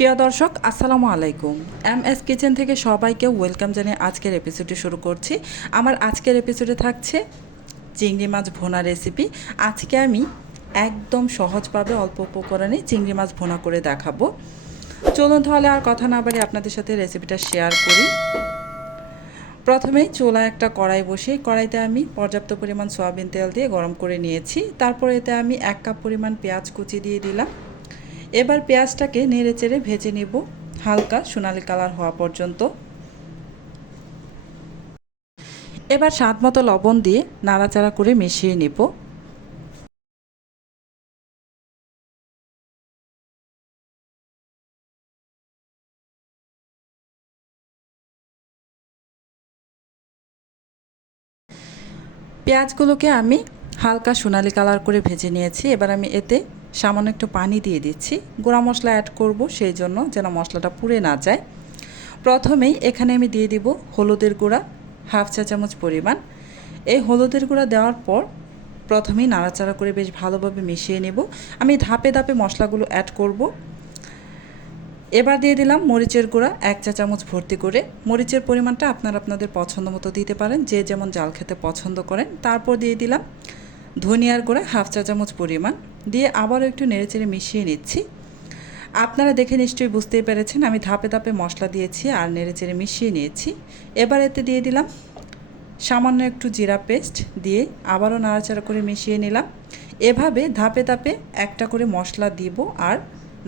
প্রিয় দর্শক, আসসালামু আলাইকুম। এম এস কিচেন থেকে সবাইকে ওয়েলকাম জানিয়ে আজকের এপিসোডটি শুরু করছি। আমার আজকের এপিসোডে থাকছে চিংড়ি মাছ ভোনা রেসিপি আজকে আমি একদম সহজভাবে অল্প উপকরণে চিংড়ি মাছ ভোনা করে দেখাবো। চলুন তাহলে আর কথা না বাড়ি আপনাদের সাথে রেসিপিটা শেয়ার করি। প্রথমেই চোলা একটা কড়াই বসে কড়াইতে আমি পর্যাপ্ত পরিমাণ সয়াবিন তেল দিয়ে গরম করে নিয়েছি। তারপর এতে আমি এক কাপ পরিমাণ পেঁয়াজ কুচি দিয়ে দিলাম। এবার পেঁয়াজটাকে নেড়ে চেড়ে ভেজে নেব, হালকা সোনালি কালার হওয়া পর্যন্ত। এবার স্বাদ মতো লবণ দিয়ে নাড়াচাড়া করে মিশিয়ে নেব। পেঁয়াজগুলোকে আমি হালকা সোনালি কালার করে ভেজে নিয়েছি। এবার আমি এতে সামান্য একটু পানি দিয়ে দিচ্ছি। গুঁড়া মশলা অ্যাড করব, সেই জন্য যেন মশলাটা পুড়ে না যায়। প্রথমেই এখানে আমি দিয়ে দিব হলুদের গুঁড়া, হাফ চা চামচ পরিমাণ। এই হলুদের গুঁড়া দেওয়ার পর প্রথমেই নাড়াচাড়া করে বেশ ভালোভাবে মিশিয়ে নেব। আমি ধাপে ধাপে মশলাগুলো অ্যাড করব। এবার দিয়ে দিলাম মরিচের গুঁড়া, এক চা চামচ ভর্তি করে। মরিচের পরিমাণটা আপনারা আপনাদের পছন্দ মতো দিতে পারেন, যে যেমন জাল খেতে পছন্দ করেন। তারপর দিয়ে দিলাম ধনিয়ার গুঁড়া, হাফ চা চামচ পরিমাণ। দিয়ে আবারও একটু নেড়েচেড়ে মিশিয়ে নিচ্ছি। আপনারা দেখে নিশ্চয়ই বুঝতেই পেরেছেন, আমি ধাপে ধাপে মশলা দিয়েছি আর নেড়েচেড়ে মিশিয়ে নিয়েছি। এবার এতে দিয়ে দিলাম সামান্য একটু জিরা পেস্ট দিয়ে আবারও নাড়াচাড়া করে মিশিয়ে নিলাম। এভাবে ধাপে ধাপে একটা করে মশলা দিব আর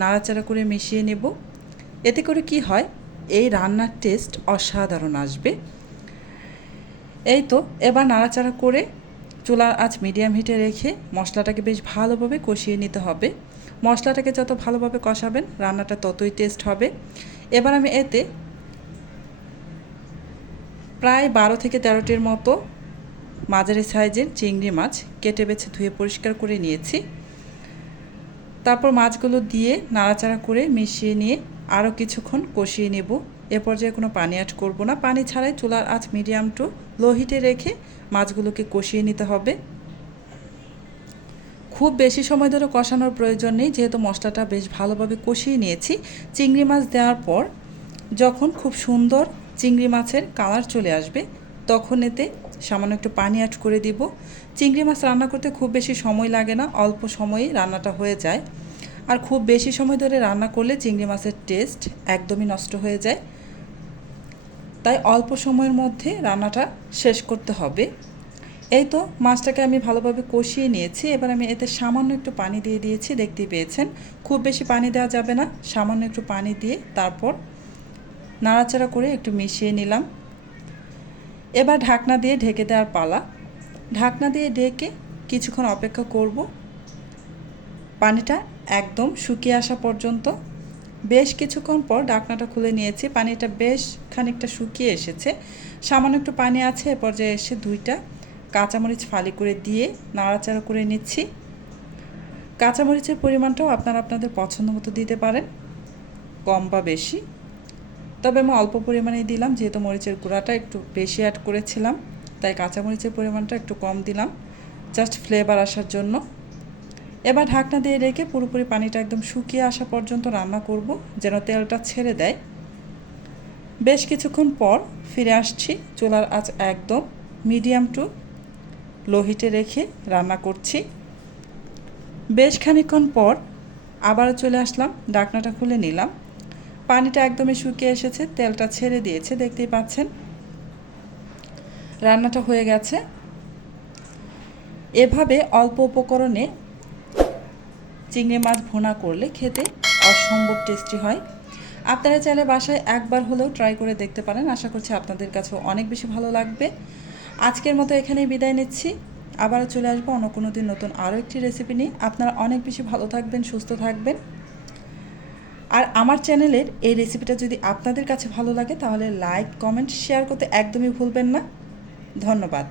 নাড়াচাড়া করে মিশিয়ে নেব। এতে করে কি হয়, এই রান্নার টেস্ট অসাধারণ আসবে। এই তো, এবার নাড়াচাড়া করে চুলার আঁচ মিডিয়াম হিটে রেখে মশলাটাকে বেশ ভালোভাবে কষিয়ে নিতে হবে। মশলাটাকে যত ভালোভাবে কষাবেন, রান্নাটা ততই টেস্ট হবে। এবার আমি এতে প্রায় বারো থেকে তেরোটির মতো মাঝারি সাইজের চিংড়ি মাছ কেটে বেছে ধুয়ে পরিষ্কার করে নিয়েছি। তারপর মাছগুলো দিয়ে নাড়াচাড়া করে মিশিয়ে নিয়ে আরও কিছুক্ষণ কষিয়ে নেব। এ পর্যায়ে কোনো পানি অ্যাড করব না। পানি ছাড়াই চুলার আঁচ মিডিয়াম টু লো হিটে রেখে মাছগুলোকে কষিয়ে নিতে হবে। খুব বেশি সময় ধরে কষানোর প্রয়োজন নেই, যেহেতু মশলাটা বেশ ভালোভাবে কষিয়ে নিয়েছি। চিংড়ি মাছ দেওয়ার পর যখন খুব সুন্দর চিংড়ি মাছের কালার চলে আসবে, তখন এতে সামান্য একটু পানি অ্যাড করে দিব। চিংড়ি মাছ রান্না করতে খুব বেশি সময় লাগে না, অল্প সময়েই রান্নাটা হয়ে যায়। আর খুব বেশি সময় ধরে রান্না করলে চিংড়ি মাছের টেস্ট একদমই নষ্ট হয়ে যায়। তাই অল্প সময়ের মধ্যে রান্নাটা শেষ করতে হবে। এই তো মাছটাকে আমি ভালোভাবে কষিয়ে নিয়েছি। এবার আমি এতে সামান্য একটু পানি দিয়ে দিয়েছি। দেখতেই পেয়েছেন, খুব বেশি পানি দেওয়া যাবে না। সামান্য একটু পানি দিয়ে তারপর নাড়াচাড়া করে একটু মিশিয়ে নিলাম। এবার ঢাকনা দিয়ে ঢেকে দেওয়ার পালা। ঢাকনা দিয়ে ঢেকে কিছুক্ষণ অপেক্ষা করব। পানিটা একদম শুকিয়ে আসা পর্যন্ত বেশ কিছুক্ষণ পর ডাকনাটা খুলে নিয়েছি। পানিটা বেশ খানিকটা শুকিয়ে এসেছে। সামান্য একটু পানি আছে এ পর্যায়ে এসে দুইটা কাঁচামরিচ ফালি করে দিয়ে নাড়াচাড়া করে নিচ্ছি। কাঁচামরিচের পরিমাণটাও আপনারা আপনাদের পছন্দ মতো দিতে পারেন, কম বা বেশি। তবে আমি অল্প পরিমাণেই দিলাম, যেহেতু মরিচের গুঁড়াটা একটু বেশি অ্যাড করেছিলাম, তাই কাঁচামরিচের পরিমাণটা একটু কম দিলাম। জাস্ট ফ্লেভার আসার জন্য। এবার ঢাকনা দিয়ে রেখে পুরোপুরি পানিটা একদম শুকিয়ে আসা পর্যন্ত রান্না করব, যেন তেলটা ছেড়ে দেয়। বেশ কিছুক্ষণ পর ফিরে আসছি চুলার আঁচ একদম মিডিয়াম টু লো হিটে রেখে রান্না করছি। বেশ খানিক্ষণ পর আবারও চলে আসলাম ডাকনাটা খুলে নিলাম। পানিটা একদমই শুকিয়ে এসেছে, তেলটা ছেড়ে দিয়েছে, দেখতেই পাচ্ছেন। রান্নাটা হয়ে গেছে। এভাবে অল্প উপকরণে চিংড়ি মাছ ভোনা করলে খেতে অসম্ভব টেস্টি হয়। আপনারা চাইলে বাসায় একবার হলেও ট্রাই করে দেখতে পারেন। আশা করছি আপনাদের কাছেও অনেক বেশি ভালো লাগবে। আজকের মতো এখানেই বিদায় নিচ্ছি। আবারও চলে আসব অন্য কোনো দিন নতুন আরও একটি রেসিপি নিয়ে। আপনারা অনেক বেশি ভালো থাকবেন, সুস্থ থাকবেন। আর আমার চ্যানেলের এই রেসিপিটা যদি আপনাদের কাছে ভালো লাগে, তাহলে লাইক কমেন্ট শেয়ার করতে একদমই ভুলবেন না। ধন্যবাদ।